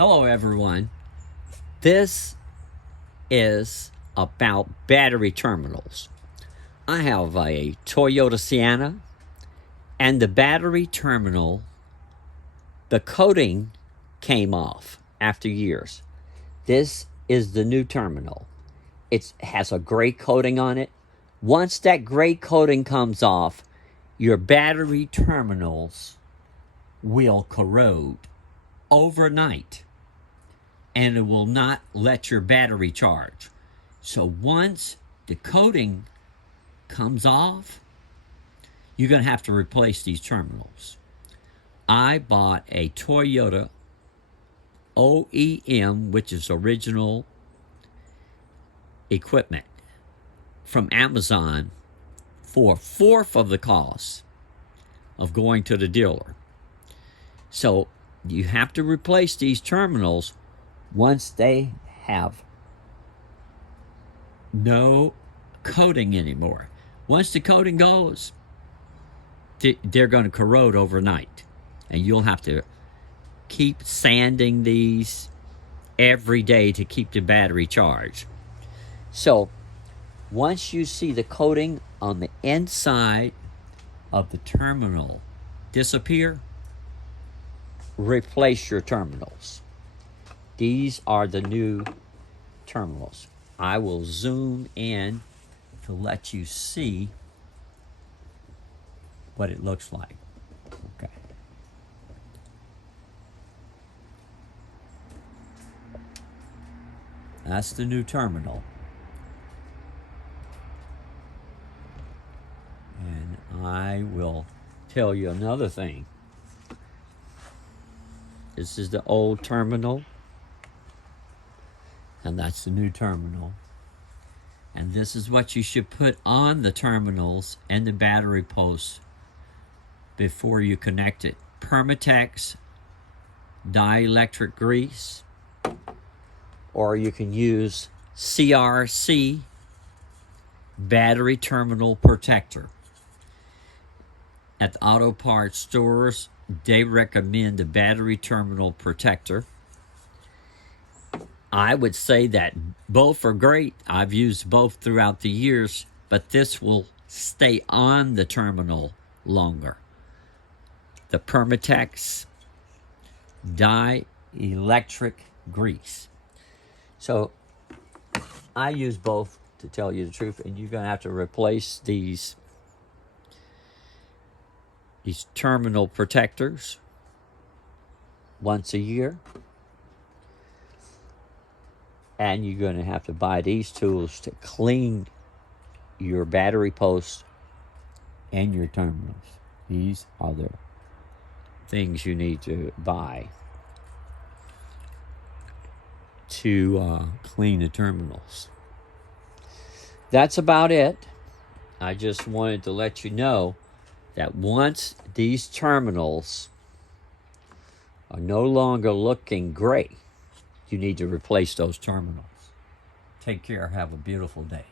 Hello everyone. This is about battery terminals. I have a Toyota Sienna, and the battery terminal, the coating came off after years. This is the new terminal. It has a gray coating on it. Once that gray coating comes off, your battery terminals will corrode overnight, and it will not let your battery charge. So once the coating comes off, you're going to have to replace these terminals. I bought a Toyota OEM, which is original equipment, from Amazon for a fourth of the cost of going to the dealer. So you have to replace these terminals once they have no coating anymore. Once the coating goes, they're going to corrode overnight, and you'll have to keep sanding these every day to keep the battery charged. So once you see the coating on the inside of the terminal disappear, replace your terminals. These are the new terminals. I will zoom in to let you see what it looks like. Okay. That's the new terminal. And I will tell you another thing. This is the old terminal, and that's the new terminal. And this is what you should put on the terminals and the battery posts before you connect it. Permatex dielectric grease, or you can use CRC battery terminal protector. At the auto parts stores, they recommend the battery terminal protector. I would say that both are great. I've used both throughout the years, but this will stay on the terminal longer. The Permatex dielectric grease. So I use both, to tell you the truth, and you're going to have to replace these terminal protectors once a year. And you're going to have to buy these tools to clean your battery posts and your terminals. These are the things you need to buy to clean the terminals. That's about it. I just wanted to let you know that once these terminals are no longer looking gray, you need to replace those terminals. Take care. Have a beautiful day.